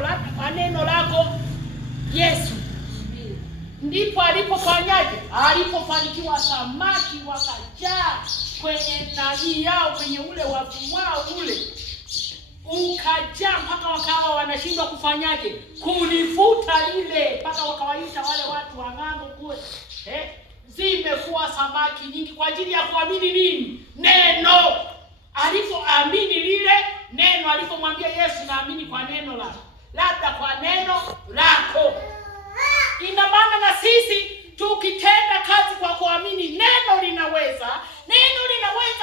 lako, labda kwa neno lako Yesu. Ndipo alipofanyaje? Alipofanikiwa, samaki wakajaa kwenye nani yao, kwenye ule wavu wao ule ukajaa mpaka wakawa wanashindwa kufanyaje, kulifuta lile, mpaka wakawaita wale watu wa ng'ambo kule, zimekuwa samaki nyingi kwa ajili ya kuamini nini? Neno. Alipoamini lile neno, alipomwambia Yesu, naamini kwa neno lako, labda kwa neno lako. Ina maana na sisi tukitenda kazi kwa kuamini neno linaweza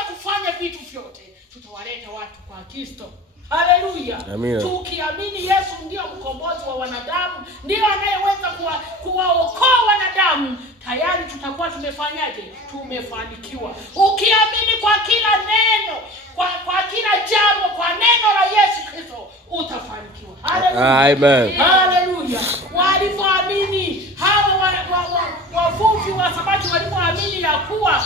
kufanya vitu vyote. Tutawaleta watu kwa Kristo. Haleluya. Tukiamini Yesu ndio mkombozi wa wanadamu, ndio anayeweza kuwaokoa wanadamu, tayari tutakuwa tumefanyaje? Tumefanikiwa. Ukiamini kwa kila neno, kwa kila jambo, kwa neno la Yesu Kristo, utafanikiwa. Haleluya. Amen. Haleluya. Walipoamini hawa wavuvi wa samaki, walipoamini ya kuwa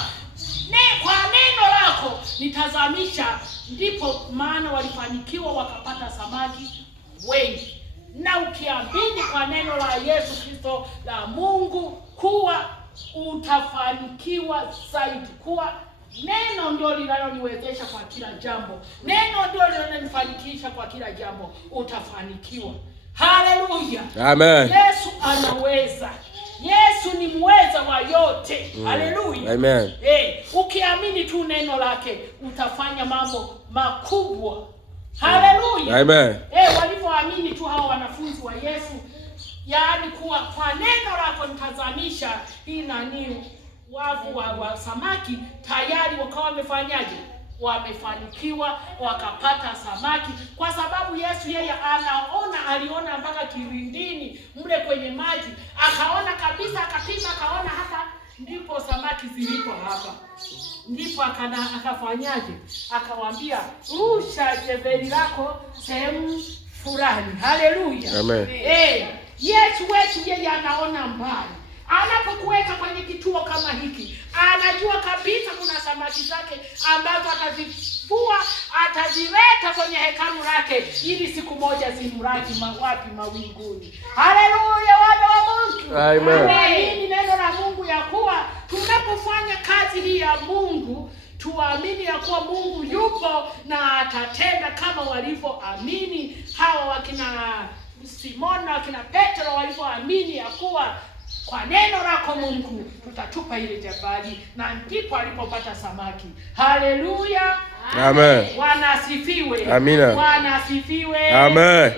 kwa neno lako nitazamisha, ndipo maana walifanikiwa, wakapata samaki wengi. Na ukiamini kwa neno la Yesu Kristo la Mungu, kuwa utafanikiwa zaidi. Kuwa neno ndio linaloniwezesha kwa kila jambo, neno ndio linalonifanikisha kwa kila jambo, utafanikiwa. Haleluya. Amen. Yesu anaweza. Yesu ni muweza wa yote. Haleluya. Amen. Ukiamini tu neno lake utafanya mambo makubwa. Haleluya. Amen. Walipoamini tu hao wanafunzi wa Yesu, yaani kuwa kwa neno lako nitazamisha hii nani wavu wa samaki, tayari wakawa wamefanyaje? Wamefanikiwa, wakapata samaki, kwa sababu Yesu yeye aliona mpaka kilindini mle kwenye maji, akaona kabisa, akapima, akaona hapa ndipo samaki zilipo hapa. Ndipo akafanyaje? Akawaambia, rusha jeveli lako sehemu fulani. Haleluya. Amen. Yesu wetu yeye anaona mbali. Anapokuweka kwenye kituo kama hiki, anajua kabisa kuna samaki zake ambazo atazifua, atazileta kwenye hekalu lake, ili siku moja zimraki wapi? Mawinguni. Haleluya, wana wa Mungu. Amen. Hii ni neno la Mungu ya kuwa tunapofanya kazi hii ya Mungu, tuamini ya kuwa Mungu yupo na atatenda kama walivyoamini hawa wakina Simona, wakina Petro walivyoamini ya kuwa kwa neno lako Mungu tutatupa ile jabali, na ndipo alipopata samaki. Haleluya. Amen. Bwana asifiwe. Amina. Bwana asifiwe. Amen.